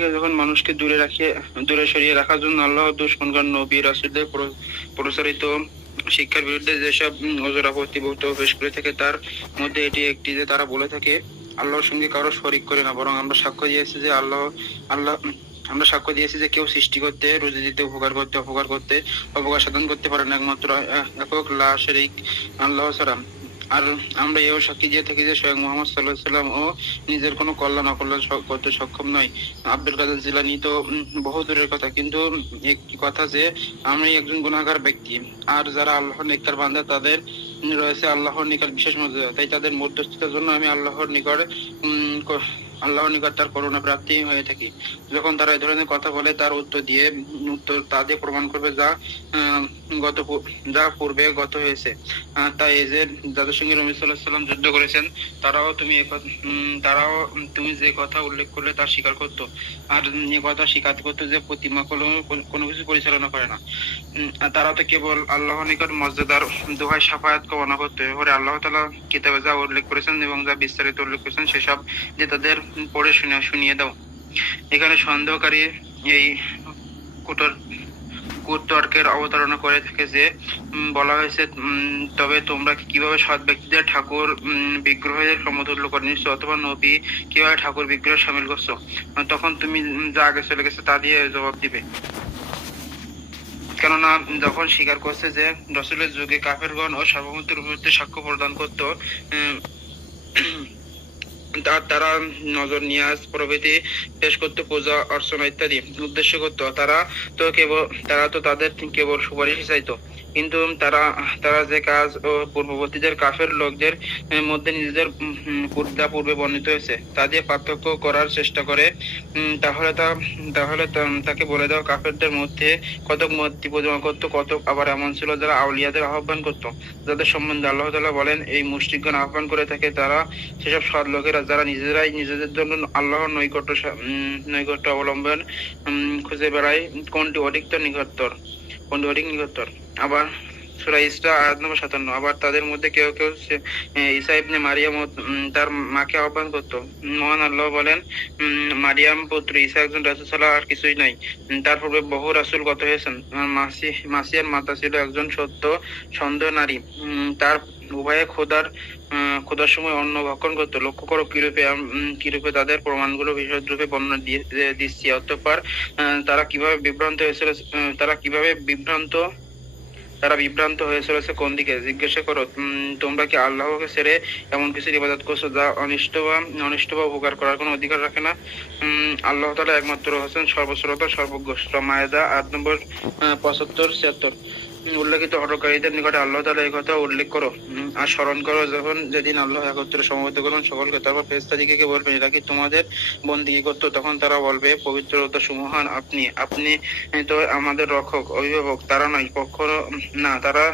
থেকে যখন মানুষকে দূরে সরিয়ে রাখার জন্য আল্লাহ দুশমনগণ নবী রাসূলদের প্রচারিত শিক্ষার বিরুদ্ধে যেসব অজুর আপত্তি বক্তব্য পেশ করে থাকে, তার মধ্যে এটি একটি যে তারা বলে থাকে আল্লাহর সঙ্গে কারো শরীক করে না, বরং আমরা সাক্ষ্য দিয়েছি যে আমরা সাক্ষ্য দিয়েছি যে কেউ সৃষ্টি করতে, রুজি দিতে, উপকার অপকার সাধন করতে পারে না একমাত্র একক লা শারীক আল্লাহ ছাড়া। আর আমরা এও সাক্ষী দিয়ে থাকি যে স্বয়ং মুহাম্মদ সাল্লাল্লাহু আলাইহি ওয়াসাল্লাম ও নিজের কোনো কল্যাণ অকল্যাণ করতে সক্ষম নয়। আব্দুল কাদের জিলানী তো বহু দূরের কথা, কিন্তু একটি কথা যে আমি একজন গুনাহগার ব্যক্তি, আর যারা আল্লাহর নেককার বান্দা তাদের রয়েছে আল্লাহর নিকট বিশেষ মর্যাদা। তাই তাদের মধ্যস্থতার জন্য আমি আল্লাহর নিকট তার করুণা প্রাপ্তি হয়ে থাকি। যখন তারা এই ধরনের কথা বলে, তার উত্তর তা দিয়ে প্রমাণ করবে যা পূর্বে গত হয়েছে। তাই এই যে যাদের সঙ্গে নবী সাল্লাল্লাহু আলাইহি ওয়াসাল্লাম যুদ্ধ করেছেন, তারাও তুমি যে কথা উল্লেখ করলে তা স্বীকার করতো, আর এই কথা স্বীকার করতো যে প্রতিমা কোনো কিছু পরিচালনা করে না। আর তারা তো কেবল আল্লাহর নিকট মর্যাদার দোহাই সাফায়াত কামনা করতো। এবারে আল্লাহ তাআলা কিতাবে যা উল্লেখ করেছেন এবং যা বিস্তারিত উল্লেখ করেছেন সেসব যে তাদের পড়ে শুনিয়ে দাও। এখানে সন্দেহকারী এই কুতর্কের অবতারণা করে থাকে যে বলা হয়েছে, তবে তোমরা কিভাবে সৎ ব্যক্তিদের ঠাকুর বিগ্রহের সমতুল্য করে নিচ্ছ, অথবা নবী কিভাবে ঠাকুর বিগ্রহ সামিল করছো? তখন তুমি যা আগে চলে গেছে তা দিয়ে জবাব দিবে। কেননা যখন স্বীকার করছে যে রাসূলের যুগে কাফেরগণ ও সার্বভৌমত্বের বিরুদ্ধে সাক্ষ্য প্রদান করত, তারা নজর নিয়াজ প্রভৃতি পেশ করতে, পূজা অর্চনা ইত্যাদি উদ্দেশ্য করতো, তারা তো তাদের কেবল সুপারিশ চাইতো। কিন্তু তারা যে কাজ ও পূর্ববর্তীদের কাফের লোকদের মধ্যে নিজেদের পূর্বে বর্ণিত হয়েছে তা দিয়ে পার্থক্য করার চেষ্টা করে, তাহলে তাকে বলে দাও, কাফেরদের মধ্যে কতক মূর্তি পূজা করতো, কতক আবার এমন ছিল যারা আউলিয়াদের আহ্বান করতো, যাদের সম্বন্ধে আল্লাহ তাআলা বলেন এই মুশরিকগণ আহ্বান করে থাকে তারা সেসব সৎ লোকেরা যারা নিজেরাই নিজেদের জন্য আল্লাহর নৈকট্য অবলম্বন খুঁজে বেড়ায় কোনটি অধিক নিকটতর। আবার সূরা ইসরা আয়াত নম্বর 57। আবার তাদের মধ্যে কেউ ঈসা ইবনে মারিয়াম তার মাকে আহ্বান করত। মহান আল্লাহ বলেন, মারিয়াম পুত্র ঈসা একজন রাসূল ছাড়া আর কিছুই নাই। তার পূর্বে বহু রাসূল গত হয়েছেন। মাসিয়ার মাতা ছিল একজন সন্দেহ নারী। তার উভয়ে খোদার সময় অন্ন ভক্ষণ করতো। লক্ষ্য করো কিরূপে তাদের প্রমাণগুলো বিশদ রূপে বর্ণনা দিচ্ছি। অতঃপর তারা কিভাবে বিভ্রান্ত হয়ে চলেছে কোন দিকে? জিজ্ঞাসা করো, তোমরা কি আল্লাহকে ছেড়ে এমন কিছু ইবাদত করছো যা অনিষ্ট বা উপকার করার কোনো অধিকার রাখে না? আল্লাহ তাআলা একমাত্র হচ্ছেন সর্বশ্রোতা, সর্বজ্ঞ। সূরা মায়েদা আয়াত নম্বর 75-76। উল্লেখিত হঠকারীদের নিকটে আল্লাহ তাআলা এই কথা উল্লেখ করো আর স্মরণ করো যেদিন আল্লাহ একত্রে সমবেত করবেন সকলকে। তারপর ফেরেশতাদিগকে বলবেন, এরা কি তোমাদের বন্দেগী করত? তখন তারা বলবে, পবিত্রতা সুমহান আপনি তো আমাদের রক্ষক, অভিভাবক। তারা নয়, কখনো না। তারা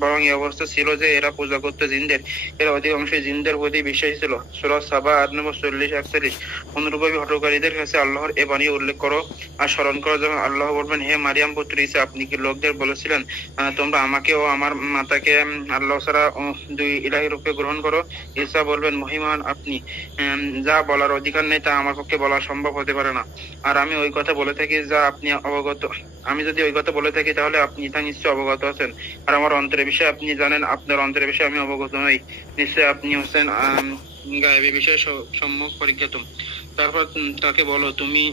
বরং এই অবস্থা ছিল যে এরা পূজা করতো জিনদের। এরা অধিকাংশই জিনদের প্রতি বিশ্বাসী ছিল। সূরা সাবা আয়াত নম্বর 40-41। অনুরূপভাবে হঠকারীদের কাছে আল্লাহর এ বাণী উল্লেখ করো আর স্মরণ করো যখন আল্লাহ বলবেন, হে মারিয়াম পুত্র ঈসা, আপনি কি লোকদের বলেছিলেন তোমরা আমাকে ও আমার মাতাকে আল্লাহ ছাড়া দুই ইলাহি রূপে গ্রহণ করো? ঈসা বলবেন, মহিমান আপনি, যা বলার অধিকার নেই তা আমার পক্ষে বলা সম্ভব হতে পারে না। আর আমি ওই কথা বলে থাকি যা আপনি অবগত। আমি যদি ওই কথা বলে থাকি তাহলে আপনি তা নিশ্চয় অবগত আছেন। আর আমার অন্তরের বিষয়ে আপনি জানেন, আপনার অন্তরের বিষয়ে আমি অবগত নই। নিশ্চয় আপনি হচ্ছেন গায়েবী বিষয়ে সম্যক পরিজ্ঞাত। তারপর তাকে বলো, তুমি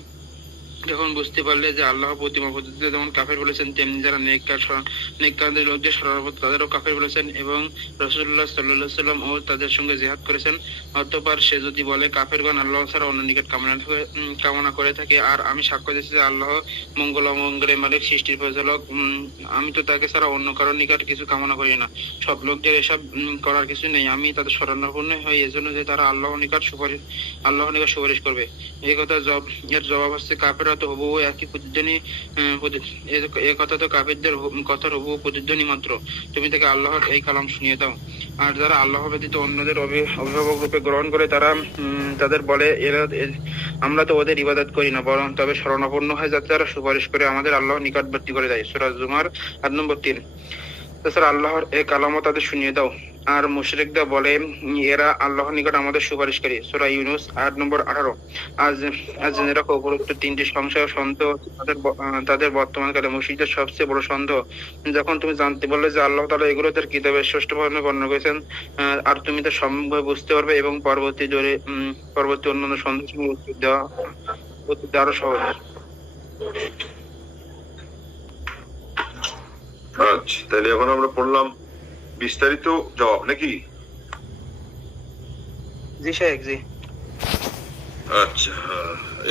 যখন বুঝতে পারলে যে আল্লাহ প্রতিমা পদ্ধতিতে যেমন কাফের বলেছেন, তেমনি যারা নেককারদের লোকদের সরাসরি তাদেরও কাফের বলেছেন এবং রাসূলুল্লাহ সাল্লাল্লাহু আলাইহি ওয়াসাল্লাম ও তাদের সঙ্গে জিহাদ করেছেন। অতঃপর সে যদি বলে কাফেরগণ আল্লাহ ছাড়া অন্য নিকট কামনা করে থাকে, আর আমি সাক্ষ্য দিচ্ছি যে আল্লাহ মঙ্গল অমঙ্গলের মালিক, সৃষ্টির পরিচালক, আমি তো তাকে ছাড়া অন্য কারোর নিকট কিছু কামনা করি না। সব লোকদের এসব করার কিছু নেই। আমি তাদের শরণাপন্ন হই এজন্য যে তারা আল্লাহর নিকট সুপারিশ করবে। এর জবাব হচ্ছে, কাফেররা তো হুবহু একই প্রতিধ্বনি, কথা তো কাফেরদের কথার হুবহু প্রতিধ্বনি মাত্র। তুমি তাকে আল্লাহর এই কালাম শুনিয়ে দাও। আর যারা আল্লাহ ব্যতীত অন্যদের অভিভাবক রূপে গ্রহণ করে তাদের বলে, আমরা তো ওদের ইবাদত করি না, বরং তবে শরণাপন্ন হয় যাতে তারা সুপারিশ করে আমাদের আল্লাহর নিকটবর্তী করে দেয়। সূরা জুমার 8 নম্বর 3। তাছাড়া আল্লাহর এই কালামও তাদের শুনিয়ে দাও। আর মুশরিকরা বলে এরা আল্লাহর নিকট আমাদের সুপারিশকারী। সূরা ইউনূস আয়াত নম্বর 18। আজ আজ জেনে রাখো, উপরোক্ত তিনটি সংশয় ও সন্দেহ তাদের বর্তমানকালে মুশরিকদের সবচেয়ে বড় সন্দেহ। যখন তুমি জানতে বললে যে আল্লাহ তাআলা এগুলো তার কিতাবে স্পষ্টভাবে বর্ণনা করেছেন, আর তুমি তা সম্যকভাবে বুঝতে পারবে এবং পরবর্তী অন্যান্য সন্দেহসমূহ উত্তর দেওয়া আরো সহজ। আচ্ছা, তাহলে এখন আমরা পড়লাম বিস্তারিত জবাব নাকি? জি শেখ, জি। আচ্ছা,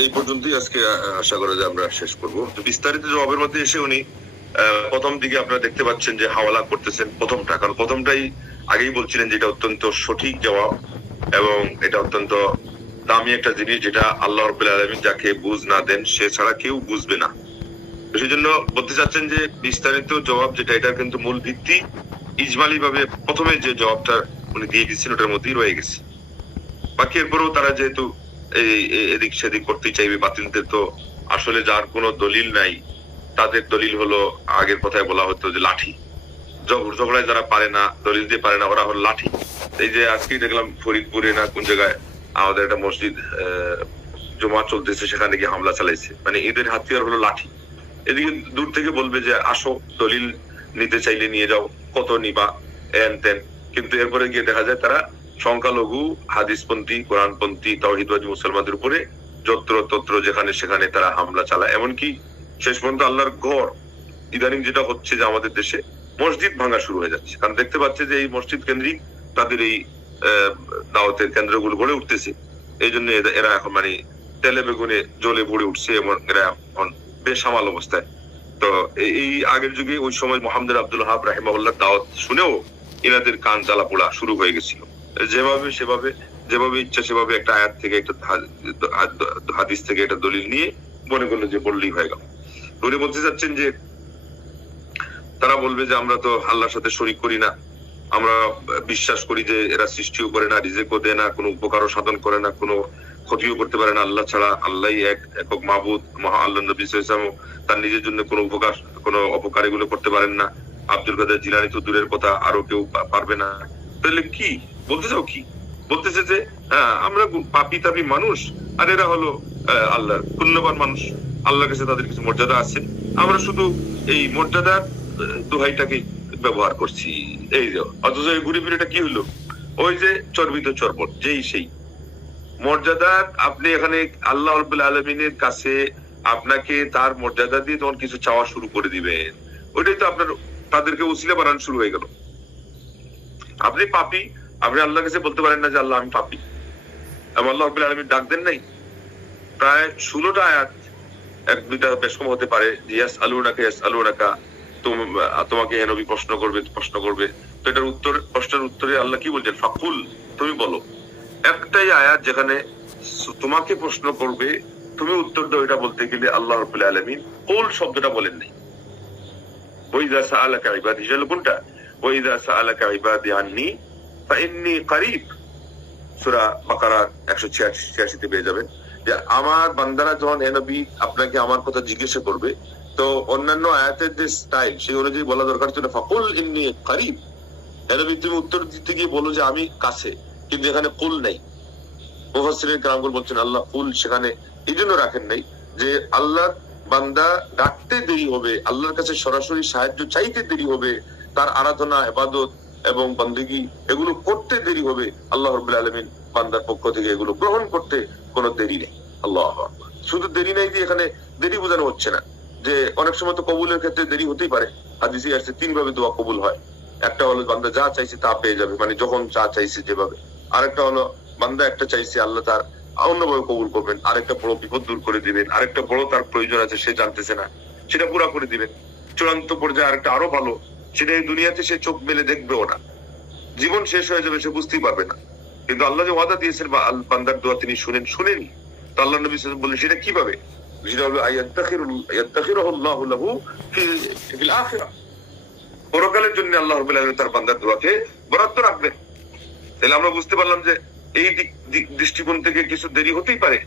এই পর্যন্তই আজকে আশা করা যায় আমরা শেষ করবো। তো বিস্তারিত জবাবের মধ্যে এসে উনি প্রথম দিকে আপনারা দেখতে পাচ্ছেন যে হাওয়ালা করতেছেন প্রথমটা, কারণ প্রথমটাই আগেই বলছিলেন যেটা অত্যন্ত সঠিক জবাব এবং এটা অত্যন্ত দামি একটা জিনিস, যেটা আল্লাহ রাব্বুল আলামিন যাকে বুঝ না দেন সে ছাড়া কেউ বুঝবে না। সেই জন্য বলতে চাচ্ছেন যে বিস্তারিত জবাব যেটা, এটা কিন্তু মূল ভিত্তি ইজমালি ভাবে প্রথমে যে জবাবটা উনি দিয়ে দিচ্ছেন ওটার মধ্যেই রয়ে গেছে। বাকি এরপরেও তারা যেহেতু এদিক সেদিক করতেই চাইবে, বাতিলদের তো আসলে যার কোনো দলিল নাই, তাদের দলিল হলো আগের কথায় বলা হতো যে লাঠি। ঝগড়ায় যারা পারে না, দলিল দিয়ে পারে না, ওরা হলো লাঠি। এই যে আজকেই দেখলাম ফরিদপুরে না কোন জায়গায় আমাদের একটা মসজিদ জমা চলতেছে, সেখানে গিয়ে হামলা চালাইছে। মানে এদের হাতিয়ার হলো লাঠি। এদিকে দূর থেকে বলবে যে আসো, দলিল নিতে চাইলে নিয়ে যাও, কত নিবা, এন তেন। কিন্তু এরপরে গিয়ে দেখা যায় তারা সংখ্যালঘু, হাদিসপন্থী, কোরআনপন্থী, তাওহীদবাদী মুসলমানদের উপরে যত্র তত্র যেখানে সেখানে তারা হামলা চালায়। এমনকি শেষ পর্যন্ত আল্লাহর ঘর, ইদানিং যেটা হচ্ছে যে আমাদের দেশে মসজিদ ভাঙা শুরু হয়ে যাচ্ছে, কারণ দেখতে পাচ্ছে যে এই মসজিদ কেন্দ্রিক তাদের এই দাওয়াতের কেন্দ্রগুলো গড়ে উঠতেছে। এই জন্য এরা এখন মানে তেলে বেগুনে জ্বলে পড়ে উঠছে এবং এরা এখন বেসামাল অবস্থায়। তো এই আগের যুগে ওই সময় মোহাম্মদ আব্দুল ওয়াহাব রাহিমাহুল্লাহ দাওয়াত শুনেও এনাদের কান জ্বালা পোড়া শুরু হয়ে গেছিল। যেভাবে ইচ্ছা সেভাবে একটা আয়াত থেকে, একটা হাদিস থেকে একটা দলিল নিয়ে মনে করলো যে বললেই হয়ে গেল। উনি বলতে চাচ্ছেন যে তারা বলবে যে আমরা তো আল্লাহর সাথে শরীক করি না, আমরা বিশ্বাস করি যে এরা সৃষ্টিও করে না, রিজেকও দেয় না, কোনো উপকারও সাধন করে না, কোনো ক্ষতিও করতে পারে না আল্লাহ ছাড়া। আল্লাহই একক মাবুদ। আল্লাহ নবী সাল্লাল্লাহু আলাইহি ওয়াসাল্লাম তার নিজের জন্য কোনো উপকার, কোনো অপকার এগুলো করতে পারেন না। আব্দুল কাদের জিলানী তো দূরের কথা, আরো কেউ পারবে না। তাহলে কি বলতে চাও? কি বলতেছে যে আমরা পাপী তাপী মানুষ, আর এরা হলো আল্লাহর পুণ্যবান মানুষ, আল্লাহর কাছে তাদের কিছু মর্যাদা আছে, আমরা শুধু এই মর্যাদার দোহাইটাকে ব্যবহার করছি। এই যে অথচ এই ঘুরে ফিরেটা কি হলো? ওই যে চর্বিত চর্বণ, যেই সেই মর্যাদার আপনি এখানে আল্লাহ রাব্বুল আলামিনের কাছে আপনাকে তার মর্যাদা দিয়ে তখন কিছু চাওয়া শুরু করে দিবেন, ওইটাই তো আপনার তাদেরকে উসিলা বানানো শুরু হয়ে গেল। আপনি পাপী, আপনি আল্লাহর কাছে বলতে পারেন না যে আল্লাহ আমি পাপী, এবং আল্লাহ রাব্বুল আলামিন ডাক দেন নাই। প্রায় 16টা আয়াত, এক দুইটা বেশ কম হতে পারে, ইয়াসআলুনাকা, তোমাকে হে নবী প্রশ্ন করবে। তো এটার প্রশ্নের উত্তরে আল্লাহ কি বলছেন? ফাকুল, তুমি বলো। একটাই আয়াত যেখানে তোমাকে প্রশ্ন করবে, তুমি উত্তর দাও, এটা বলতে গেলে আল্লাহ রাব্বুল আলামিন কুল শব্দটা বলেন নাই। ওয়াইযা সাআলাকা ইবাদি, সেটা কোনটা? ওয়াইযা সাআলাকা ইবাদি আন্নী ফাইন্নী করিব, সূরা বাকারা 186 তে পেয়ে যাবেন যে আমার বান্দারা যখন হে নবী আপনাকে আমার কথা জিজ্ঞাসা করবে, তো অন্যান্য আয়াতের যে স্টাইল সেই অনুযায়ী বলা দরকার ছিল ফাকুল ইন্নী করিব। হে নবী তুমি উত্তর দিতে গিয়ে বলো যে আমি কাছে, কিন্তু এখানে কুল নাই। মুফাসসিরিন কেরামগণ বলছেন আল্লাহ কুল সেখানে এই জন্য রাখেন নাই যে আল্লাহ বান্দা ডাকতে দেরি হবে, আল্লাহর কাছে সরাসরি সাহায্য চাইতে দেরি হবে, তার আরাধনা, ইবাদত এবং বন্দেগী এগুলো করতে দেরি হবে, আল্লাহ রাব্বুল আলামিন বান্দার পক্ষ থেকে এগুলো গ্রহণ করতে কোনো দেরি নেই। আল্লাহু আকবার। শুধু দেরি নাই যে এখানে দেরি বোঝানো হচ্ছে না, যে অনেক সময় তো কবুলের ক্ষেত্রে দেরি হতেই পারে। হাদিসে আসছে 3 ভাবে দোয়া কবুল হয়। একটা হলো বান্দা যা চাইছে তা পেয়ে যাবে, মানে যখন যা চাইছে যেভাবে। আরেকটা হলো বান্দা একটা চাইছে, আল্লাহ তার অন্যভাবে কবুল করবেন। আরেকটা বড় বিপদ দূর করে দিবেন। আরেকটা বড় তার প্রয়োজন আছে, সে জানতেছে না, সেটা পুরা করে দিবেন। চূড়ান্ত পর্যায়ে আরেকটা আরো ভালো, সেটা এই দুনিয়াতে সে চোখ মেলে দেখবেও না, জীবন শেষ হয়ে যাবে, সে বুঝতেই পারবে না। কিন্তু আল্লাহ যে ওয়াদা দিয়েছেন বা বান্দার দোয়া তিনি শুনেনি। তো আল্লাহ নবী সাল্লাল্লাহু আলাইহি ওয়াসাল্লাম বললেন সেটা কিভাবে? যেটা হলো ইয়াত্তাখিরুল্লাহু লাহু ফিল আখিরাহ, পরকালের জন্য আল্লাহ রাব্বুল আলামিন তার বান্দার দোয়াকে বরাদ্দ রাখবেন। তাহলে আমরা বুঝতে পারলাম যে এই দৃষ্টিকোণ থেকে কিছু দেরি হতেই পারে,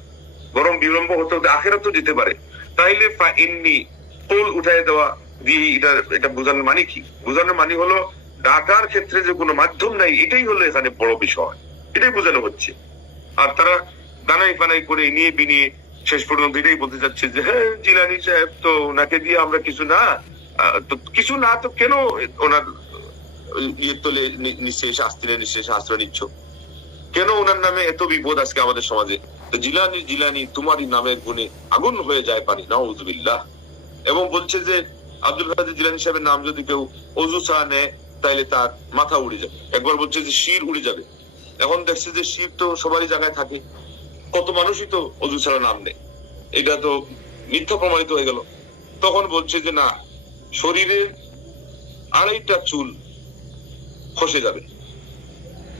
বরং বিলম্ব হতে হতে আখিরাতেও যেতে পারে। তাইলে ফাইন্নী কুল উঠায় দেওয়া দিয়ে এটা বোঝানোর মানে কি? বোঝানোর মানে হলো ডাকার ক্ষেত্রে যে কোনো মাধ্যম নাই, এটাই হলো এখানে বড় বিষয়, এটাই বোঝানো হচ্ছে। আর তারা দানাই পানাই করে নিয়ে বিনিয়ে শেষ পর্যন্ত এটাই বলতে চাচ্ছে যে হ্যাঁ জিলানী সাহেব তো ওনাকে দিয়ে আমরা কিছু না, তো কিছু না তো কেন ওনার ইয়ে তোলে নিঃশেষ আস্তিনে নিঃশেষ আশ্রয় নিচ্ছ, কেন ওনার নামে এত বিপদ আজকে আমাদের সমাজে? তো জিলানী জিলানী তোমারই নামের গুণে আগুন হয়ে যায় পানি, নাউযুবিল্লাহ। এবং বলছে যে আব্দুল কাদের জিলানী সাহেবের নাম যদি কেউ অজু চা নেয় তাইলে তার মাথা উড়ে যাবে। একবার বলছে যে শির উড়ে যাবে। এখন দেখছে যে শির তো সবারই জায়গায় থাকে, কত মানুষই তো অজু ছাড়া নাম নেয়, এটা তো মিথ্যা প্রমাণিত হয়ে গেল। তখন বলছে যে না, শরীরের 2.5টা চুল খসে যাবে।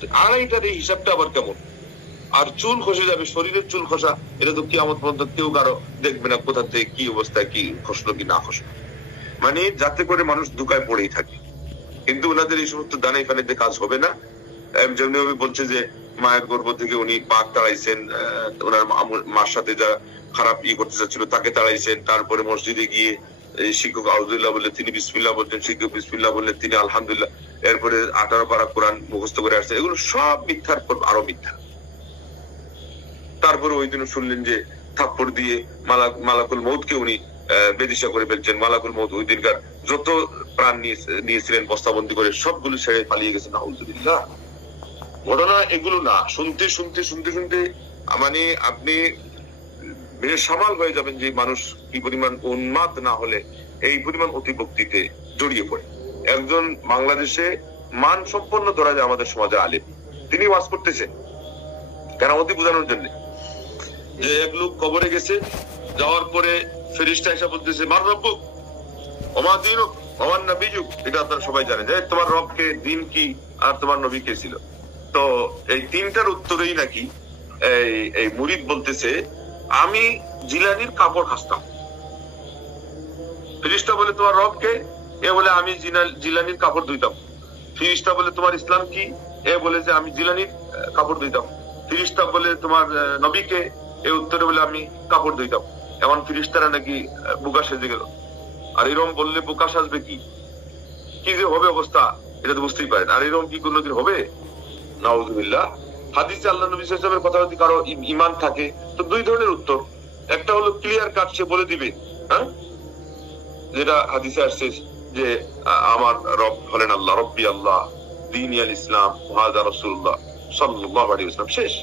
2.5টার এই হিসাবটা আবার কেমন? আর চুল খসে যাবে, শরীরের চুল খসা, এটা তো কিয়ামত পর্যন্ত কেউ কারো দেখবে না কোথা থেকে কি অবস্থায় কি খসলো কি না খসলো, মানে যাতে করে মানুষ দুকায় পড়েই থাকে। কিন্তু ওনাদের এই সমস্ত দানাই ফানিতে কাজ হবে না। যেমনি বলছে যে মায়ের গর্ভ থেকে উনি পাক তাড়াইছেন, ওনার মার সাথে যা খারাপ করতে চাচ্ছিল তাকে তাড়াইছেন, তারপরে মসজিদে গিয়ে শিক্ষক আউযুবিল্লাহ বললে তিনি বিসমিল্লাহ বলছেন, শিক্ষক বিসমিল্লাহ বললে তিনি আলহামদুলিল্লাহ, এরপরে 18 পারা কোরআন মুখস্থ করে আসছে। এগুলো সব মিথ্যার পর আরো মিথ্যা। তারপরে ওই দিন শুনলেন যে থাপ্পড় দিয়ে মালাকুল মউতকে উনি বেদিশা করে ফেলছেন। মালাকুল মউত ওই দিনকার যত প্রাণ নিয়েছিলেন বস্তাবন্দি করে সবগুলো ছেড়ে পালিয়ে গেছেন, নাউযুবিল্লাহ। ঘটনা এগুলো না, শুনতে শুনতে শুনতে শুনতে মানে আপনি বেসামাল হয়ে যাবেন যে মানুষ কি পরিমাণ উন্মাদ না হলে এই পরিমাণ অতিভক্তিতে জড়িয়ে পড়ে। একজন বাংলাদেশে মান সম্পন্ন ধরা যায় আমাদের সমাজে আলেম, তিনি ওয়াজ করতেছেন কেরামতি বোঝানোর জন্য, যে এক লোক কবরে গেছে, যাওয়ার পরে ফেরেশতা এসে বলতেছে মার রব্বুক ওমা দীনুক ওমান নবিয়ুক। এটা আপনারা সবাই জানেন যে তোমার রবকে, দিন কি, আর তোমার নবী কে ছিল। তো এই তিনটার উত্তরেই নাকি এই মুরিদ বলতেছে আমি জিলানির কাপড় হাসতাম। ফেরেশতা বলে তোমার রবকে, এ বলে আমি জিলানির কাপড় ধুইতাম। ফেরেশতা বলে তোমার ইসলাম কি, এ বলে যে আমি জিলানির কাপড় ধুইতাম। ফেরেশতা বলে তোমার নবীকে, এ উত্তরে বলে আমি কাপড় ধুইতাম। এমন ফেরেশতারা নাকি বোকা সেজে গেল। আর এরকম বললে বোকা সাজবে কি কি যে হবে অবস্থা, এটা তো বুঝতেই পারেন। আর এরকম কি কোনোদিন হবে? নাউযুবিল্লাহ। হাদিসে আল্লাহ নবী সাল্লাল্লাহু আলাইহি ওয়াসাল্লামের কথা যদি কারো ঈমান থাকে তো দুই ধরনের উত্তর। একটা হলো ক্লিয়ার কাট, সে বলে দিবে, হ্যাঁ, যেটা হাদিসে আসছে যে আমার রব হলেন আল্লাহ, রব্বি আল্লাহ, দীনি আল ইসলাম, ওয়াহাদা রাসূলুল্লাহ সাল্লাল্লাহু আলাইহি ওয়াসাল্লাম, শেষ।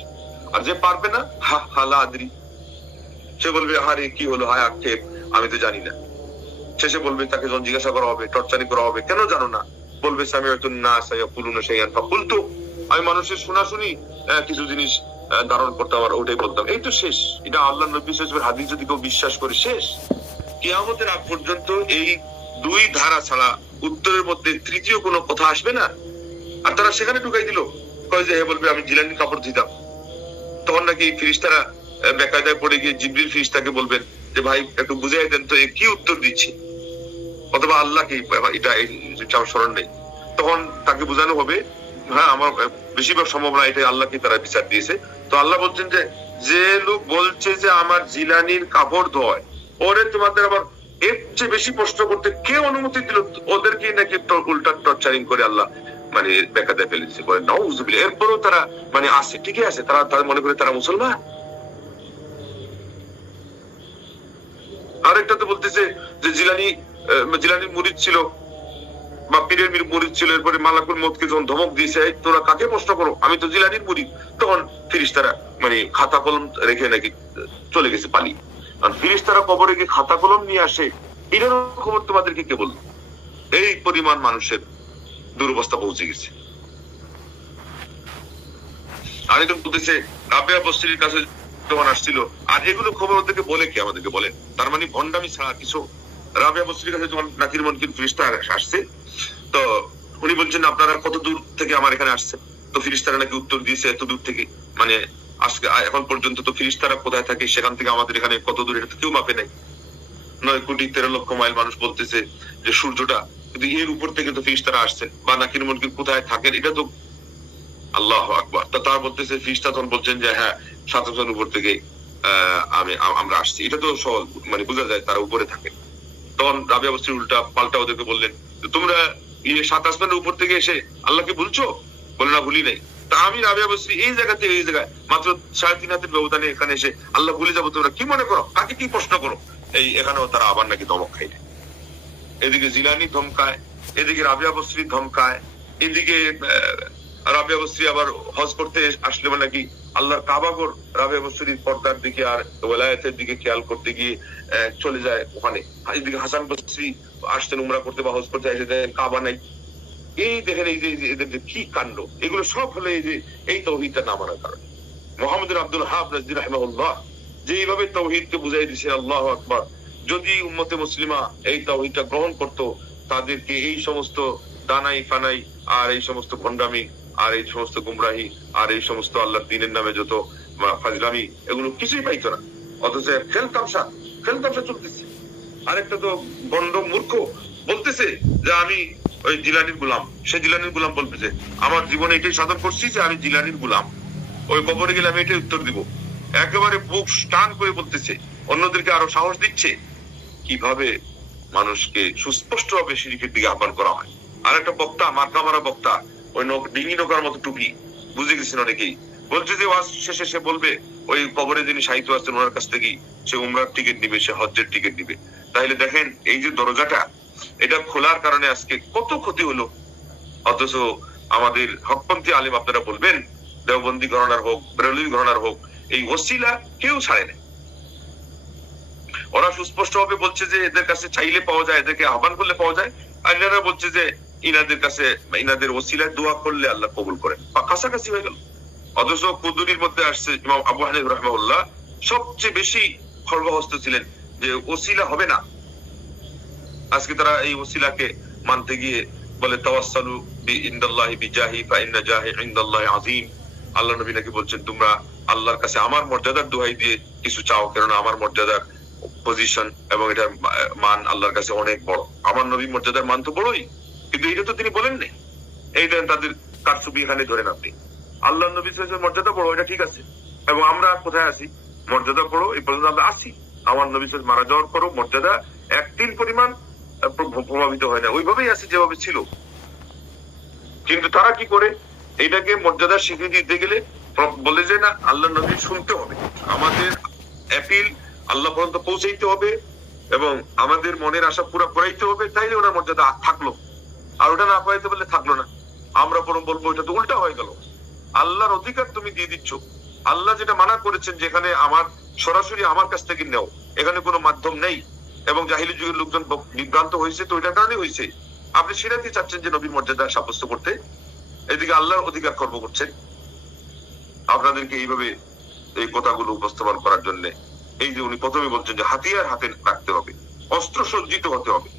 আর যে পারবে না, হালা আদরি, সে বলবে আরে কি হলো, হায় আক্ষেপ, আমি তো জানি না। শেষে বলবে, তাকে যখন জিজ্ঞাসা করা হবে, টর্চারি করা হবে, কেন জানো না, বলবে সামিআতুন নাস ইয়াকুলুনা শাইআন ফাকুলতু, আমি মানুষের শোনাশুনি কিছু জিনিস ধারণ করতে আমার ওটাই বলতাম। এই তো শেষ। এটা আল্লাহ নবী সাল্লাল্লাহু আলাইহি ওয়াসাল্লামের হাদিস যদি কেউ বিশ্বাস করে, শেষ। কিয়ামতের আগ পর্যন্ত এই দুই ধারা ছাড়া উত্তরের মধ্যে তৃতীয় কোনো কথা আসবে না। আর তারা সেখানে ঢুকাই দিল, কয় যে হে বলবে আমি জিলানির কাপড় দিতাম। তখন নাকি ফেরেশতারা বেকায়দায় পড়ে গিয়ে জিবরিল ফেরেশতাকে বলবেন যে ভাই একটু বুঝাই দেন তো, এ কি উত্তর দিচ্ছে, অথবা আল্লাহকে, এটা আমার স্মরণ নেই। তখন তাকে বোঝানো হবে, হ্যাঁ আমার বেশিরভাগ সম্ভাবনা এটাই, আল্লাহকে তারা বিচার দিয়েছে। তো আল্লাহ বলছেন যে লোক বলছে যে আমার জিলানির কাপড় ধোয়, ওরে তোমাদের আবার এর চেয়ে বেশি প্রশ্ন করতে কে অনুমতি দিল? ওদেরকে নাকি উল্টা টর্চারিং করে আল্লাহ মানে বেকায়দায় ফেলেছে, বলে নাউযুবিল্লাহ। এরপরও তারা মানে আছে, ঠিকই আছে, তারা মনে করে তারা মুসলমান। আরেকটা তো বলতেছে যে জিলানির মুরিদ ছিল বা পীরের মুরিদ ছিল, এরপরে মালাকুল মউতকে যখন ধমক দিয়েছে তোরা কাকে প্রশ্ন করো, আমি তো জিলানির মুরিদ, তখন ফেরেশতারা মানে খাতা কলম রেখে নাকি চলে গেছে পালিয়ে। কারণ ফেরেশতারা কবরে গিয়ে খাতা কলম নিয়ে আসে, এটার খবর তোমাদেরকে কে বলল? এই পরিমাণ মানুষের দুরবস্থা পৌঁছে গেছে। আরেকজন বলতেছে রাবেয়া বস্তির কাছে যখন আসছিল, আর এগুলো খবর ওদেরকে বলে কে? আমাদেরকে বলেন। তার মানে ভণ্ডামি ছাড়া কিছু। রাবেয়া বস্তির কাছে যখন নাকির মুনকির ফেরেশতা আসছে, তো উনি বলছেন আপনারা কত দূর থেকে আমার এখানে আসছেন? তো ফেরেশতারা নাকি উত্তর দিয়েছে এত দূর থেকে, মানে আজকে এখন পর্যন্ত তো ফেরেশতারা কোথায় থাকে সেখান থেকে আমাদের এখানে কত দূর এটা তো কেউ মাপে নাই। 9,13,00,000 মাইল মানুষ বলতেছে যে সূর্যটা, কিন্তু এর উপর থেকে তো ফেরেশতারা আসছেন, বা নাকির মুনকির কোথায় থাকেন এটা তো আল্লাহু আকবার। তা তারা বলতেছে, ফেরেশতা তখন বলছেন যে হ্যাঁ 7,000 উপর থেকে আমরা আসছি। এটা তো মানে বোঝা যায় তারা উপরে থাকে। তখন রাবেয়া বস্তির পাল্টা ওদেরকে বললেন তোমরা সাত আসমানের উপর থেকে এসে আল্লাহকে ভুলছো? বলে না, ভুলি নাই। তা আমি রাবিয়া বসরি এই জায়গা থেকে এই জায়গায় মাত্র 3.5 হাতের ব্যবধানে এখানে এসে আল্লাহ ভুলে যাবো, তোমরা কি মনে করো, কাকে কি প্রশ্ন করো? এখানেও তারা আবার নাকি ধমক খাইলে। এদিকে জিলানি ধমকায়, এদিকে রাবিয়া বসরি ধমকায়, এদিকে রাবিয়া বসরি আবার হজ করতে আসলে মানে নাকি আল্লাহর কাবাগর রাবিয়া বসরির পর্দার দিকে আর ওলায়াতের দিকে খেয়াল করতে গিয়ে চলে যায় ওখানে। এদিকে হাসান বসরি আসতেন উমরা করতে বা হজ করতে, এসে দেখেন কাবা নাই। এই দেখেন এই যে এদের যে কি কাণ্ড, এগুলো সব হলো এই যে এই তাওহীদটা না মানার কারণে। মুহাম্মদ আব্দুল ওয়াহাব রাজভী রাহিমাহুল্লাহ যে এইভাবে তাওহীদকে বুঝাই দিয়েছে, আল্লাহু আকবার, যদি উম্মতে মুসলিমা এই তাওহীদটা গ্রহণ করত, তাদেরকে এই সমস্ত দানাই ফানাই আর এই সমস্ত ভণ্ডামি আর এই সমস্ত গুমরাহি আর এই সমস্ত আল্লাহর দ্বীনের নামে যত ফাজলামি, এগুলো কিছুই পাইতো না। অথচ খেলতামশা চলতেছে। আরেকটা তো গন্ড মূর্খ বলতেছে যে আমি ওই জিলানির গোলাম। সে জিলানির গোলাম বলতেছে আমার জীবনে এটাই সাধন করছি যে আমি জিলানির গোলাম, ওই কবরে গেলে আমি এটাই উত্তর দিব। একেবারে বুক টান করে বলতেছে, অন্যদেরকে আরো সাহস দিচ্ছে। কিভাবে মানুষকে সুস্পষ্ট ভাবে শিরকের দিকে আহ্বান করা হয়। আর একটা বক্তা, মার্কা মারা বক্তা, ওই ডিঙি নৌকার মতো টুপি, বুঝে গেছেন অনেকেই, বলছে যে ওয়াজ শেষে সে বলবে ওই কবরে যিনি সাহিত্য আসছেন ওনার কাছ থেকে সে উমরার টিকিট নিবে, সে হজ্জের টিকিট নিবে। তাহলে দেখেন এই যে দরজাটা, এটা খোলার কারণে আজকে কত ক্ষতি হলো। অথচ আমাদের হকপন্থী আলিম আপনারা বলবেন, দেওবন্দি ঘরানার হোক, বেরেলভী ঘরানার হোক, এই ওসিলা কেউ ছাড়ে না। ওরা সুস্পষ্ট ভাবে বলছে যে এদের কাছে চাইলে পাওয়া যায়, এদেরকে আহ্বান করলে পাওয়া যায়। আর এনারা বলছে যে ইনাদের কাছে, ইনাদের ওসিলায় দোয়া করলে আল্লাহ কবুল করেন, কাছাকাছি হয়ে গেল। অথচ কুদুরির মধ্যে আসছে ইমাম আবু হানিফা রাহিমাহুল্লাহ সবচেয়ে বেশি খর্বহস্ত ছিলেন যে ওসিলা হবে না। আজকে তারা এই ওসিলাকে মানতে গিয়ে বলে তাওয়াসসালু ইনদাল্লাহি বিজাহি ফা ইন্না জাহি ইনদাল্লাহি আযীম। আল্লাহ নবী নাকি বলছেন তোমরা আল্লাহর কাছে আমার মর্যাদার দোহাই দিয়ে কিছু চাও, কেননা আমার মর্যাদার পজিশন এবং এটার মান আল্লাহর কাছে অনেক বড়। আমার নবী মর্যাদার মান তো বড়ই, কিন্তু এটা তো তিনি বলেন নাই। এইটা তাদের কারসুবি এখানে ধরেন আপনি। আল্লাহ নবী মর্যাদা বড়, এটা ঠিক আছে, এবং আমরা কোথায় আছি? মর্যাদা বড় এই পর্যন্ত আমরা আছি। আমার নবী মারা যাওয়ার পরও মর্যাদা 1-3 পরিমাণ প্রভাবিত হয় না, ওইভাবেই আছে যেভাবে ছিল। কিন্তু তারা কি করে এটাকে মর্যাদার স্বীকৃতি দিতে গেলে বলে যে না, আল্লাহ নবী শুনতে হবে, আমাদের অ্যাপিল আল্লাহ পর্যন্ত পৌঁছাইতে হবে এবং আমাদের মনের আশা পুরো করাইতে হবে, তাইলে ওনার মর্যাদা থাকলো। আর ওটা না করাইতে বললে থাকলো না। আমরা বরং বলবো এটা তো উল্টা হয়ে গেল। আল্লাহর অধিকার তুমি দিয়ে দিচ্ছ। আল্লাহ যেটা মানা করেছেন যেখানে আমার সরাসরি আমার কাছ থেকে নেও, এখানে কোনো মাধ্যম নেই এবং জাহিলি যুগের লোকজন বিভ্রান্ত হয়েছে, তো ওইটার কারণে হয়েছে। আপনি সেটাতে চাচ্ছেন যে নবীর মর্যাদা সাব্যস্ত করতে, এদিকে আল্লাহর অধিকার খর্ব করছেন। আপনাদেরকে এইভাবে এই কথাগুলো উপস্থাপন করার জন্য এই যে উনি প্রথমে বলছেন যে হাতিয়ার হাতে রাখতে হবে, অস্ত্র সজ্জিত হতে হবে।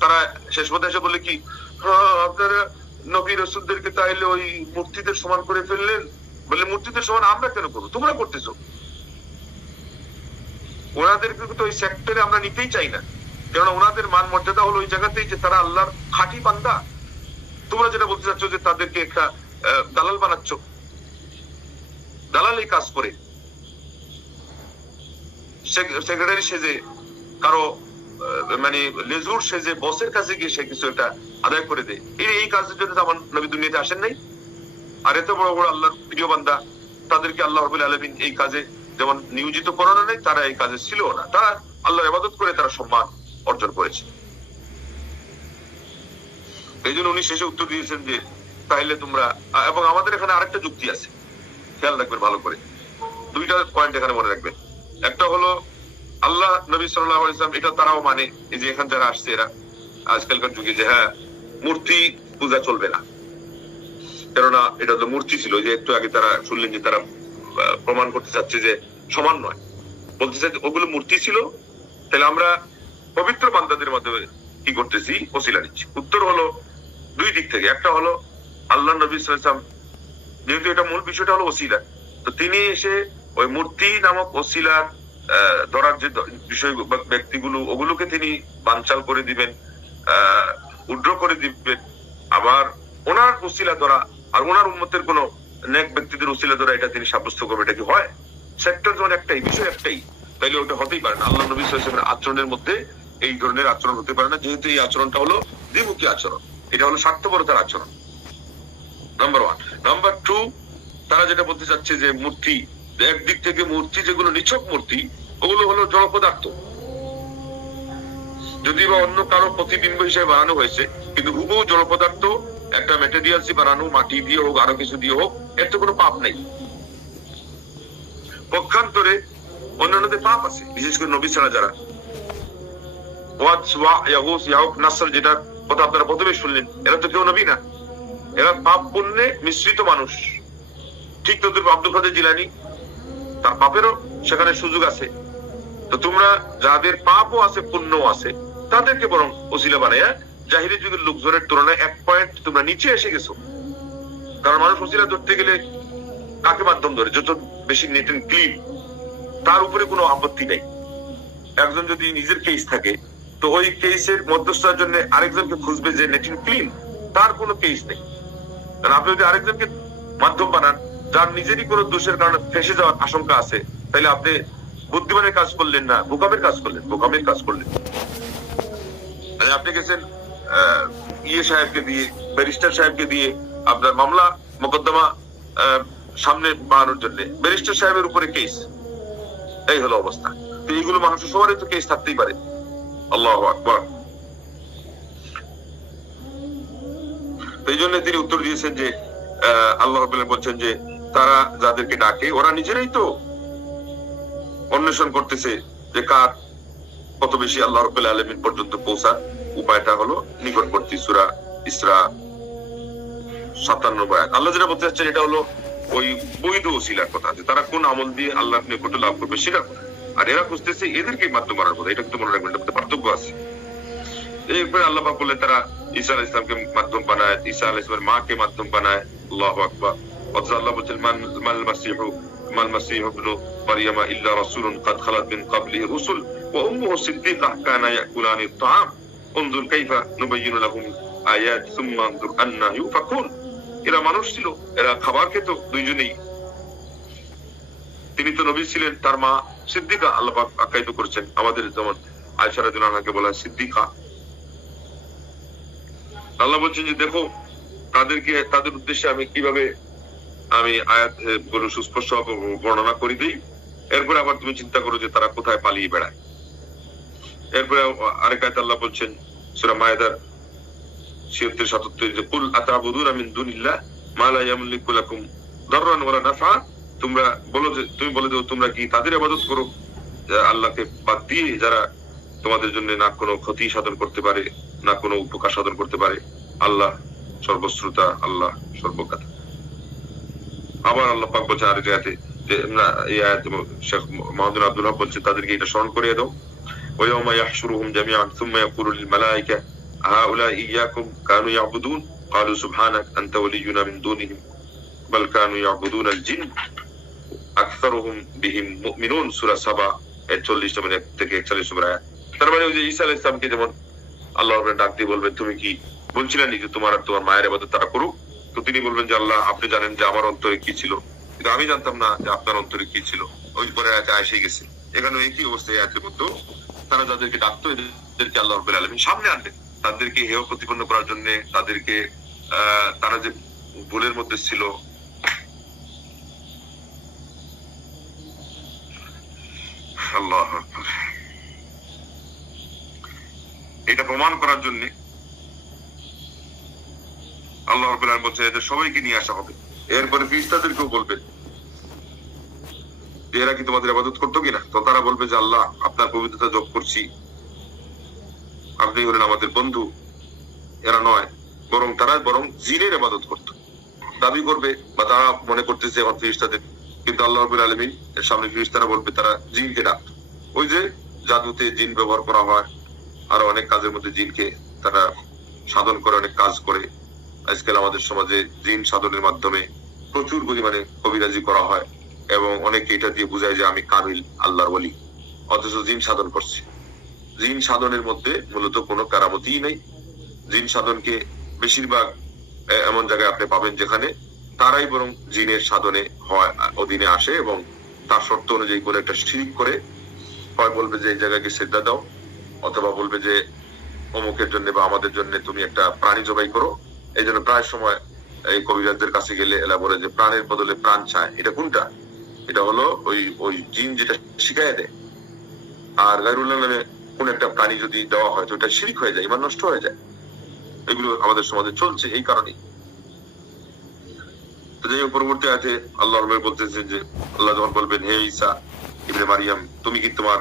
তারা শেষ পথে এসে বলে কি, আপনারা নবী রাসূলদেরকে তাইলে ওই মূর্তিদের সমান করে ফেললেন। বলে মূর্তিদের সমান আমরা কেন করবো, তোমরা করতেছো। ওনাদেরকে তো ওই সেক্টরে আমরা নিতেই চাই না, কেননা ওনাদের মান মর্যাদা হলো ওই জায়গাতেই যে তারা আল্লাহর খাঁটি বান্দা। তোমরা যেটা বলতে চাচ্ছ যে তাদেরকে একটা দালাল বানাচ্ছ, দালাল এই কাজ করে সেক্রেটারি সেজে, কারো মানে লেজুর সেজে বসের কাছে গিয়ে সে কিছু একটা আদায় করে দেয়। এই কাজের জন্য আমার নবী দুনিয়াতে আসেন নাই। আর এত বড় বড় আল্লাহর প্রিয় বান্দা, তাদেরকে আল্লাহ রাব্বুল আলামিন এই কাজে যেমন নিয়োজিত করানো নেই, তারা এই কাজে ছিল না। তারা আল্লাহর ইবাদত করে তারা সম্মান অর্জন করেছে। এই জন্য উনি শেষে উত্তর দিয়েছেন যে তাহলে তোমরা, এবং আমাদের এখানে আরেকটা যুক্তি আছে, খেয়াল রাখবেন ভালো করে। 2টা পয়েন্ট এখানে মনে রাখবেন। একটা হলো আল্লাহ নবী সাল্লাল্লাহু আলাইহি ওয়াসাল্লাম, এটা তারাও মানে, এই যে এখানে যারা আসছে এরা আজকালকার যুগে, যে হ্যাঁ মূর্তি পূজা চলবে না, কেননা এটা তো মূর্তি ছিল। যে একটু আগে তারা শুনলেন যে তারা প্রমাণ করতে চাচ্ছে যে সমান নয়, বলতে চাচ্ছে ওগুলো মূর্তি ছিল। তাহলে আমরা পবিত্র বান্দাদের মাধ্যমে কি করতেছি? ওসিলা নিচ্ছি। উত্তর হলো 2 দিক থেকে। একটা হলো আল্লাহ নবী সাল্লাল্লাহু আলাইহি ওয়াসাল্লাম, যেহেতু এটা মূল বিষয়টা হলো ওসিলা, তো তিনি এসে ওই মূর্তি নামক ওসিলার ধরার যে বিষয় ব্যক্তিগুলো, ওগুলোকে তিনি বানচাল করে দিবেন, উড্র করে দিবেন। আবার ওনার ওসিলা ধরা আর ওনার উম্মতের কোন নেক ব্যক্তিদের ওসিলা ধরা, এটা তিনি সাব্যস্ত করবে। এটা কি হয়? সেক্টর যেমন একটাই, বিষয় একটাই, তাইলে ওটা হতেই পারে না। আল্লাহ নবী সাল্লাল্লাহু আলাইহি ওয়াসাল্লামের আচরণের মধ্যে এই ধরনের আচরণ হতে পারে না, যেহেতু এই আচরণটা হলো দ্বিমুখী আচরণ। এটা হলো স্বার্থপরতার আচরণ, নাম্বার 1। নাম্বার 2, তারা যেটা বলতে চাচ্ছে যে মূর্তি, একদিক থেকে মূর্তি যেগুলো নিছক মূর্তি, ওগুলো হলো জড় পদার্থ, যদি বা অন্য কারো প্রতিবিম্ব হিসেবে বানানো হয়েছে, কিন্তু হুবহু জড় পদার্থ একটা ম্যাটেরিয়ালস বানানো, মাটি দিয়ে হোক আরো কিছু দিয়ে হোক, এর তো কোনো পাপ নেই। পক্ষান্তরে অন্যান্যদের পাপ আছে, বিশেষ করে নবী ছাড়া যারা যেটা কথা আপনারা প্রথমে শুনলেন, এরা তো কেউ নবী না, এরা পাপ পুণ্যে মিশ্রিত মানুষ। ঠিক তদ্রুপ আব্দুল কাদের জিলানী, তার পাপেরও সেখানে সুযোগ আছে। তো তোমরা যাদের পাপও আছে পুণ্যও আছে, তাদেরকে বরং ওসিলা বানাইয়া জাহিরি যুগের লোকজনের তুলনায় 1 পয়েন্ট তোমরা নিচে এসে গেছো। কারণ মানুষ ওসিলা ধরতে গেলে কাকে মাধ্যম ধরে? যত বেশি নেট এন্ড ক্লিন, তার উপরে কোনো আপত্তি নেই। একজন যদি নিজের কেস থাকে, তো ওই কেসের মধ্যস্থার জন্য আরেকজনকে খুঁজবে যে নেট এন্ড ক্লিন, তার কোনো কেস নেই। কারণ আপনি যদি আরেকজনকে মাধ্যম বানান যার নিজেরই কোনো দোষের কারণে ফেসে যাওয়ার আশঙ্কা আছে, তাহলে আপনি বুদ্ধিমানের কাজ করলেন না, বোকামের কাজ করলেন, বোকামের কাজ করলেন। আপনি গেছেন সাহেবকে দিয়ে, ব্যারিস্টার সাহেবকে দিয়ে আপনার মামলা মোকদ্দমা সামনে বাড়ানোর জন্য, ব্যারিস্টার সাহেবের উপরে কেস, এই হলো অবস্থা। তো এইগুলো মানুষের সবারই তো কেস থাকতেই পারে। আল্লাহু আকবার। এই জন্য তিনি উত্তর দিয়েছেন যে আল্লাহ বলছেন যে তারা যাদেরকে ডাকে ওরা নিজেরাই তো অন্বেষণ করতেছে যে কার কত বেশি আল্লাহ রাব্বুল আলামিন পর্যন্ত পৌঁছার উপায়টা হলো নিকটবর্তী সূরা ইসরা 57 আয়াত। আল্লাহ যেটা বলতে চাচ্ছেন এটা হলো ওই বৈধ ওসিলার কথা, যে তারা কোন আমল দিয়ে আল্লাহর নিকট লাভ করবে সেটা কথা, আর এরা খুঁজতেছে এদেরকে মাধ্যম করার কথা। এটা কিন্তু মনে রাখবেন, এটা পার্থক্য আছে। এরপরে আল্লাহ পাক বললেন তারা ঈসা আলাইহিস সালামকে মাধ্যম বানায়, ঈসা আলাইহিস সালামের মাকে মাধ্যম বানায়। আল্লাহু আকবার। অথচ আল্লাহ বলছেন মাল মাসীহু ইবনু মারইয়ামা ইল্লা রাসূলুন কাদ খালাত মিন ক্বাবলিহি রুসুল ওয়া উম্মুহু সিদ্দীকা কানা ইয়াকুলানি আত-তাআম উনজুর কাইফা নুবাইয়িনু লাহুম আয়াত সুম্মা আনজুর আন্না ইউফাকুন। এরা মানুষ ছিল, এরা খাবার খেত দুইজনেই। তিনি তো নবী ছিলেন, তার মা সিদ্দিকা, আল্লাহ পাক আখ্যায়িত করেছেন। আমাদের যেমন আয়েশা রাদিয়াল্লাহু আনহাকে বলা হয় সিদ্দিকা। আল্লাহ বলছেন যে দেখো তাদেরকে, তাদের উদ্দেশ্যে আমি কিভাবে আমি আয়াত গুলো সুস্পষ্ট বর্ণনা করে দিই। এরপরে আবার তুমি চিন্তা করো যে তারা কোথায় পালিয়ে বেড়ায়। এরপরে আরেক আয়াতে আল্লাহ বলছেন সূরা মায়েদার 76-77 যে কুল আতাবুদুনা মিন দুনিল্লাহ মা লা ইয়ামলিকু লাকুম দাররান ওয়ালা নাফআ। তোমরা বলো যে, তুমি বলে দাও তোমরা কি তাদের ইবাদত করো আল্লাহকে বাদ দিয়ে যারা তোমাদের জন্য না কোনো ক্ষতি সাধন করতে পারে না কোনো উপকার সাধন করতে পারে। আল্লাহ সর্বশ্রোতা, আল্লাহ সর্বজ্ঞাতা। আবার আল্লাহ পাক বলছেন আরেক আয়াতে যে এই আয়াতে শেখ মাহমুদ আব্দুল হক বলছে তাদেরকে এটা স্মরণ করিয়ে দাও। ওয়া ইয়াউমা ইয়াহশুরুহুম জামিআন সুম্মা ইয়াকুলু লিল মালায়েকা হাউলাই ইয়াকুম কানু ইয়াবুদুন ক্বালু সুবহানাক আনতা ওয়ালিয়ুনা মিন দুনিহিম বাল কানু ইয়াবুদুনাল জিন আকসারুহুম বিহিম মুমিনুন সূরা সাবা 40 নম্বর থেকে 41 নম্বর আয়াত। তার মানে ওই যে ঈসা আলাইহিস সালামকে যেমন আল্লাহ রাব্বুল ডাক দিয়ে বলবেন তুমি কি বলছিলেন যে তোমার আর তোমার মায়ের ইবাদত তারা করুক, তো তিনি বলবেন যে আল্লাহ আপনি জানেন যে আমার অন্তরে কি ছিল, কিন্তু আমি জানতাম না যে আপনার অন্তরে কি ছিল। ওই পরে আয়াতে এসে গেছে। এখানে একই অবস্থায় আয়াতের মধ্যে তারা যাদেরকে ডাকতো এদেরকে আল্লাহ রাব্বুল আলামিন সামনে আনলেন, তাদেরকে হেয় প্রতিপন্ন করার জন্য, তাদেরকে তারা যে ভুলের মধ্যে ছিল আল্লাহ এটা প্রমাণ করার জন্য আল্লাহ রাব্বুল আলামিন বলছে এদের সবাইকে নিয়ে আসা হবে। এরপরে ফেরেশতাদেরকেও বলবেন এরা কি তোমাদের ইবাদত করতো কিনা, তো তারা বলবে যে আল্লাহ আপনার পবিত্রতা জপ করছি, আপনি হলেন আমাদের বন্ধু। এরা নয়, বরং তারা জিনের ইবাদত করত দাবি করবে, বা তারা মনে করতেছে আমার ফেরেশতাদের, কিন্তু আল্লাহ রাব্বুল আলামিন এর সামনে ফেরেশতারা বলবে তারা জিনকে ডাকত। ওই যে জাদুতে জিন ব্যবহার করা হয়, আরো অনেক কাজের মধ্যে জিনকে তারা সাধন করে, অনেক কাজ করে। আজকাল আমাদের সমাজে জিন সাধনের মাধ্যমে প্রচুর পরিমাণে কবিরাজি করা হয় এবং অনেকে এটা দিয়ে বুঝায় যে আমি কামিল আল্লাহর ওলি, অথচ জিন সাধন করছে। জিন সাধনের মধ্যে মূলত কোনো কারামতিই নেই। জিন সাধনকে বেশিরভাগ এমন জায়গায় আপনি পাবেন যেখানে তারাই বরং জিনের সাধনে হয় অধীনে আসে এবং তার শর্ত অনুযায়ী কোনো একটা শিরিক করে, হয় বলবে যে এই জায়গায় গিয়ে সিজদা দাও, অথবা বলবে যে অমুকের জন্য বা আমাদের জন্য তুমি একটা প্রাণী জবাই করো। এই জন্য প্রায় সময় এই কবিরাজদের কাছে গেলে এরা বলে যে প্রাণের বদলে প্রাণ চায়। এটা কোনটা? এটা হলো ওই জিন যেটা শিখাই দেয়। আর গায়রুল্লাহ নামে কোন একটা প্রাণী যদি দেওয়া হয় তো ওটা শিরক হয়ে যায়, ইমান নষ্ট হয়ে যায়। এগুলো আমাদের সমাজে চলছে এই কারণেই। তো যাই হোক, পরবর্তী আয়াতে আল্লাহ বলতেছেন যে আল্লাহ যখন বলবেন, হে ঈসা ইবনে মারিয়াম, তুমি কি তোমার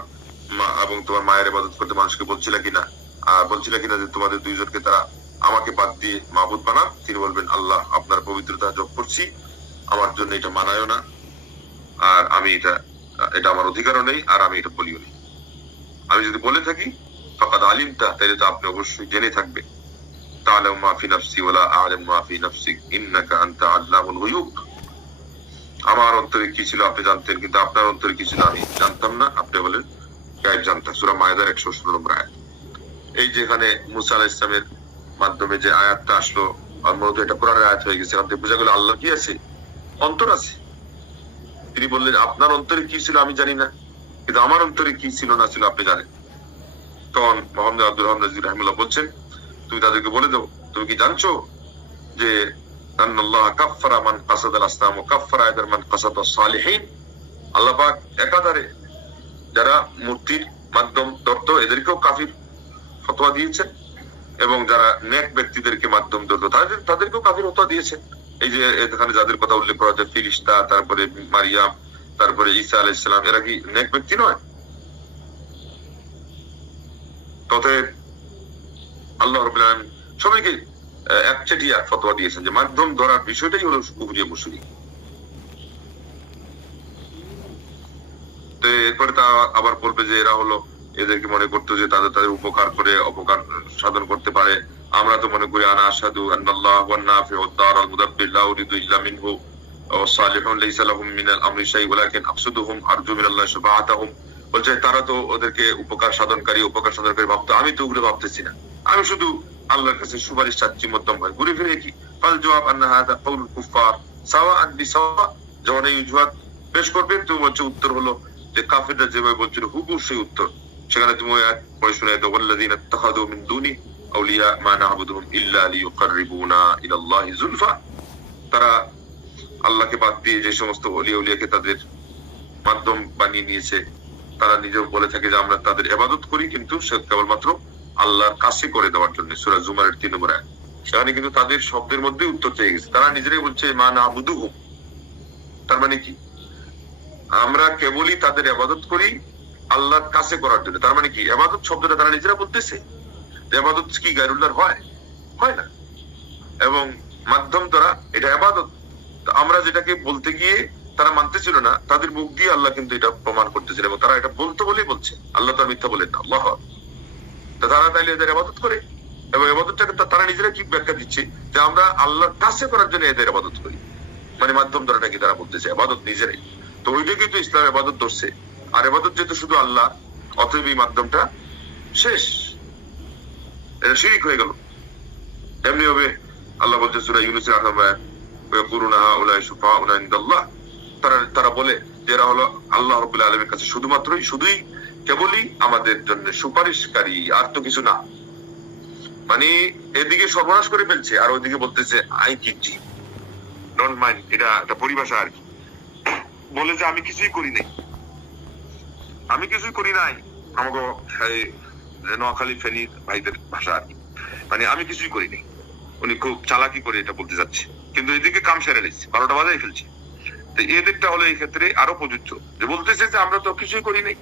মা এবং তোমার মায়ের ইবাদত করতে মানুষকে বলছিলে কিনা যে তোমাদের দুইজনকে তারা আমাকে বাদ দিয়ে মাবুদ বানান? তিনি বলবেন, আল্লাহ আপনার পবিত্রতা জপ করছি, আমার জন্য এটা মানায়ও না, আর আমি এটা আমার অধিকারও নেই, আর আমি এটা বলিও নি। আমি যদি বলে থাকি ফাকাদ আলিমতা, তাহলে তো আপনি অবশ্যই জেনে থাকবেন। তাআলামু মা ফি নাফসি ওয়ালা আ'লামু মা ফি নাফসিক ইন্নাকা আনতা আল্লামুল গুয়ুব। আমার অন্তরে কি ছিল আপনি জানতেন, কিন্তু আপনার অন্তরে কি ছিল আমি জানতাম না, আপনি বলেন গায়েব জানতা। সূরা মায়েদার 116 নম্বর আয়াত। এই যেখানে মুসা আলাইহিস সালামের মাধ্যমে যে আয়াতটা আসলো, আর মূলত এটা কোরআনের আয়াত হয়ে গেছে, আপনি বোঝা গেল আল্লাহ কি আছে, অন্তর আছে। তিনি বললেন আপনার অন্তরে কি ছিল আমি জানি না, কিন্তু আমার অন্তরে কি ছিল না ছিল আপনি জানেন। তখন মোহাম্মদ আব্দুর রহমান রাজি রাহিমাহুল্লাহ বলছেন, তুমি তাদেরকে বলে দাও, তুমি কি জানছো যে আল্লাহ কাফফারা মান কাসাদাল আসনাম ওয়া কাফফারা আইদার মান কাসাদাস সালিহিন। আল্লাহ পাক একাধারে যারা মূর্তির মাধ্যম ধরত এদেরকেও কাফির ফতোয়া দিয়েছেন, এবং যারা নেক ব্যক্তিদেরকে মাধ্যম ধরত তাদেরকেও কাফির ফতোয়া দিয়েছেন। এই যে এখানে যাদের কথা উল্লেখ করা হচ্ছে, ফিরিস্তা, তারপরে মারিয়াম, তারপরে ঈসা আলাইহিস সালাম, এরা কি নেক ব্যক্তি নয়? তথায় আল্লাহ রাব্বুল আলামিন সবাইকে একচেটিয়া ফতোয়া দিয়েছেন যে মাধ্যম ধরার বিষয়টাই হলো কুফরিয়া মুশরিক। তো এরপরে তা আবার বলবে যে এরা হলো, এদেরকে মনে করতো যে তাদের উপকার করে অপকার সাধন করতে পারে। আমরা তো মনে করি আনা আশহাদু আন্নাল্লাহু ওয়ান নাফিউদ দারুল মুদাব্বির লা উরিদু ইল্লা মিনহু ওয়া সালিহুন লাইসা লাহুম মিনাল আমরি শাই ওয়ালাকিন আকসুদুহুম আরজু মিনাল্লাহি শাফাআতাহুম। বলছে তারা তো ওদেরকে উপকার সাধনকারী ভাবতো, আমি তো ওগুলো ভাবতেছি না, আমি শুধু আল্লাহর কাছে সুপারিশ চাচ্ছি মধ্যম হয়। ঘুরে ফিরে কি ফাল জবাব আন্না হাযা কাউলুল কুফফার সাওয়াআন বিসাওয়া। যখন এই অজুহাত পেশ করবে তো বলছে উত্তর হলো যে কাফিররা যেভাবে বলছিল হুবহু সেই উত্তর। সেখানে তুমি পড়ে শুনে দাও, ওয়াল্লাযীনা ইত্তাখাযু মিন দুনি আউলিয়া মা না'বুদুহুম ইল্লা লিইয়ুকাররিবুনা ইলাল্লাহি যুলফা। তারা আল্লাহকে বাদ দিয়ে যে সমস্ত ওলিয়াকে তাদের মাধ্যম বানিয়ে নিয়েছে, তারা নিজেও বলে থাকে যে আমরা তাদের ইবাদত করি, কিন্তু সে কেবলমাত্র আল্লাহর কাছে করে দেওয়ার জন্য। সূরা জুমারের 3 নম্বর আয়াত। সেখানে কিন্তু তাদের শব্দের মধ্যে উত্তর চেয়ে গেছে। তারা নিজেরাই বলছে মা না'বুদুহুম, তার মানে কি আমরা কেবলই তাদের ইবাদত করি আল্লাহর কাছে করার জন্য। তার মানে কি ইবাদত শব্দটা তারা নিজেরা বলতেছে। ইবাদত কি গায়রুল্লাহর হয় না, এবং মাধ্যম দ্বারা এটা ইবাদত। আমরা যেটাকে বলতে গিয়ে তারা মানতেছিল না, তাদের মুখ দিয়ে আল্লাহ কিন্তু এটা প্রমাণ করতেছিল, এবং তারা এটা বলতে বলেই বলছে। আল্লাহ তো মিথ্যা বলেন না, আল্লাহ। তারা তাইলে এদের ইবাদত করে, এবং ইবাদতটাকে তারা নিজেরা কি ব্যাখ্যা দিচ্ছে যে আমরা আল্লাহর কাছে করার জন্য এদের ইবাদত করি, মানে মাধ্যম দ্বারা নাকি তারা বলতেছে ইবাদত নিজেরাই। তো ওইটাকে তো ইসলাম ইবাদত ধরছে, আর ইবাদত যেহেতু শুধু আল্লাহ, অতএব এই মাধ্যমটা শেষ, এটা শিরক হয়ে গেল। এমনি হবে আল্লাহ বলছে সূরা ইউনূসের 8 নম্বর আয়াত, ওয়াকুরুনা হাউলাই শুফাউনা ইনদাল্লাহ। তারা বলে যে এরা হলো আল্লাহ রাব্বুল আলামিনের কাছে শুধুই কেবলই আমাদের জন্য সুপারিশকারী, আর তো কিছু না। মানে এদিকে সর্বনাশ করে ফেলছে, আর ওইদিকে বলতেছে আই কিচ্ছি ডোন্ট মাইন্ড। এটা একটা পরিভাষা আর কি, বলে যে আমি কিছুই করি নাই। আমাকে নোয়াখালী ফেনীর ভাইদের ভাষা আর কি, মানে আমি কিছুই করি নাই। উনি খুব চালাকি করে এটা বলতে যাচ্ছে, কিন্তু এদিকে কাম সেরে নিচ্ছে, 12টা বাজাই ফেলছে। তো এদিকটা হলো এই ক্ষেত্রে আরো প্রযোজ্য, যে বলতেছে যে আমরা তো কিছুই করি নাই।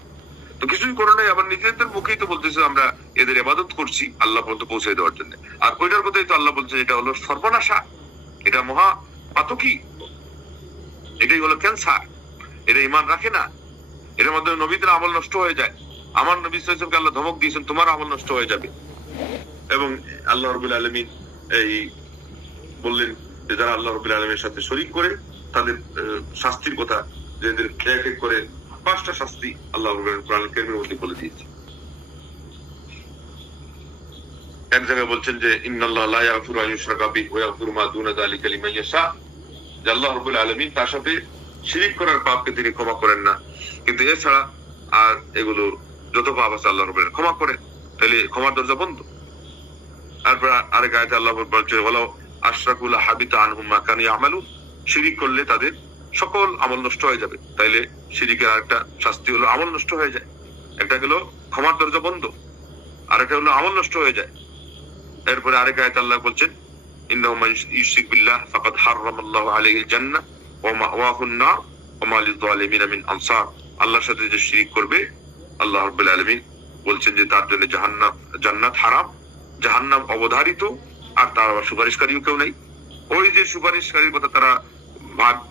তো কিছুই করে নাই, আবার নিজেদের মুখেই তো বলতেছে আমরা এদের ইবাদত করছি আল্লাহ পর্যন্ত পৌঁছে দেওয়ার জন্য। আর ওইটার কথাই তো আল্লাহ বলছে এটা হলো সর্বনাশা, এটা মহা পাতকী, এটাই হলো ক্যান্সার, এটা ঈমান রাখে না। এর মধ্যে নবীদের আমল নষ্ট হয়ে যায়। আমার নবী সাল্লাল্লাহু আলাইহি ওয়াসাল্লামকে আল্লাহ ধমক দিয়েছেন তোমার আমল নষ্ট হয়ে যাবে, এবং আল্লাহ রাব্বুল আলামিন এই বললেন যে যারা আল্লাহ রাব্বুল আলামিনের সাথে শরীক করে তাদের শাস্তির কথা, যে এদের এক এক করে 5টা শাস্তি আল্লাহ কোরআন কারীমের মধ্যে বলে দিয়েছে। এক জায়গায় বলছেন যে ইন্নাল্লাহ লা ইয়াগফিরু আন ইউশরাকা বিহি ওয়া ইয়াগফিরু মা দুনা যালিকা লিমান ইয়াশা। যে আল্লাহ রাব্বুল আলামিন তার সাথে শিরক করার পাপকে তিনি ক্ষমা করেন না, কিন্তু এছাড়া আর এগুলো যত পাপ আছে আল্লাহ রাব্বুল আলামিন ক্ষমা করেন। তাহলে ক্ষমার দরজা বন্ধ। তারপর আরেক আয়াতে আল্লাহ বলছে বলো আশরাকুল হাবিতা আনহুম মা কানু ইয়ামালুন, শিরিক করলে তাদের সকল আমল নষ্ট হয়ে যাবে। তাইলে শিরিকের আরেকটা শাস্তি হলো আমল নষ্ট হয়ে যায়। একটা গেল ক্ষমার দরজা বন্ধ, আরেকটা হলো আমল নষ্ট হয়ে যায়। এরপরে আরেক আয়াতে আল্লাহ বলছেন ইন্নাহু মান ইউশরিক বিল্লাহ ফাকাদ হারামাল্লাহু আলাইহিল জান্নাহ ওয়া মাওয়াহুন নার ওয়া মা লিয-যালিমিনা মিন আনসার। আল্লাহর সাথে যে শিরিক করবে আল্লাহ রাব্বুল আলামিন বলছেন যে তার জন্য জান্নাত হারাম, জাহান্নাম অবধারিত, আর তার আবার সুপারিশকারীও কেউ নেই। ওই যে সুপারিশকারীর কথা তারা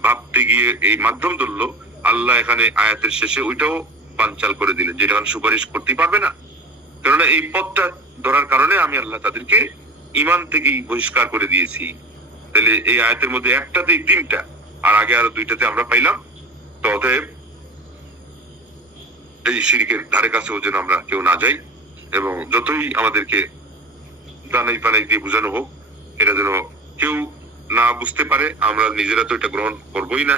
ভাবতে গিয়ে এই মাধ্যম ধরলো, আল্লাহ এখানে আয়াতের শেষে ওইটাও বানচাল করে দিলেন যে এটা সুপারিশ করতে পারবে না, কেননা এই পথটা ধরার কারণে আমি আল্লাহ তাদেরকে ঈমান থেকেই বহিষ্কার করে দিয়েছি। তাহলে এই আয়াতের মধ্যে একটাতেই তিনটা, আর আগে আরো দুইটাতে আমরা পাইলাম। তো অতএব এই শিরকের ধারে কাছেও যেন আমরা কেউ না যাই, এবং যতই আমাদেরকে দানাই পানাই দিয়ে বোঝানো হোক, এটা যেন কেউ না বুঝতে পারে। আমরা নিজেরা তো এটা গ্রহণ করবোই না,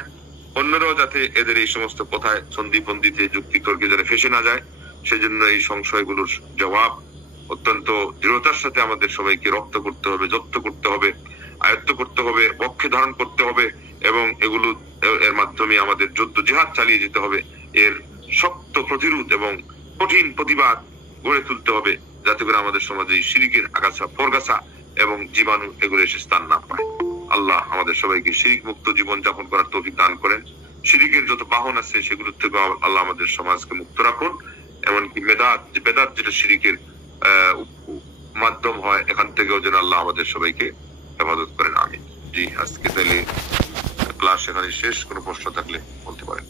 অন্যরাও যাতে এদের এই সমস্ত কথায় সন্ধিপন্দিতে যুক্তি তর্কে যেন ফেসে না যায়, সেজন্য এই সংশয়গুলোর জবাব অত্যন্ত দৃঢ়তার সাথে আমাদের সবাইকে রপ্ত করতে হবে, জব্দ করতে হবে, আয়ত্ত করতে হবে, পক্ষে ধারণ করতে হবে, এবং এগুলো এর মাধ্যমে আমাদের যুদ্ধ জিহাদ চালিয়ে যেতে হবে। এর শক্ত প্রতিরোধ এবং কঠিন প্রতিবাদ গড়ে তুলতে হবে, যাতে করে আমাদের সমাজে শিরিকের আগাছা পরগাছা এবং জীবাণু এগুলো এসে স্থান না পায়। আল্লাহ আমাদের সবাইকে শিরিক মুক্ত জীবন যাপন করার তৌফিক দান করেন। শিরিকের যত বাহন আছে সেগুলোর থেকে আল্লাহ আমাদের সমাজকে মুক্ত রাখুন। এমনকি বেদাত যেটা শিরিকের মাধ্যম হয়, এখান থেকেও যেন আল্লাহ আমাদের সবাইকে হেফাজত করেন। আমিন। জি, আজকে তাহলে ক্লাস এখানে শেষ। কোনো প্রশ্ন থাকলে বলতে পারেন।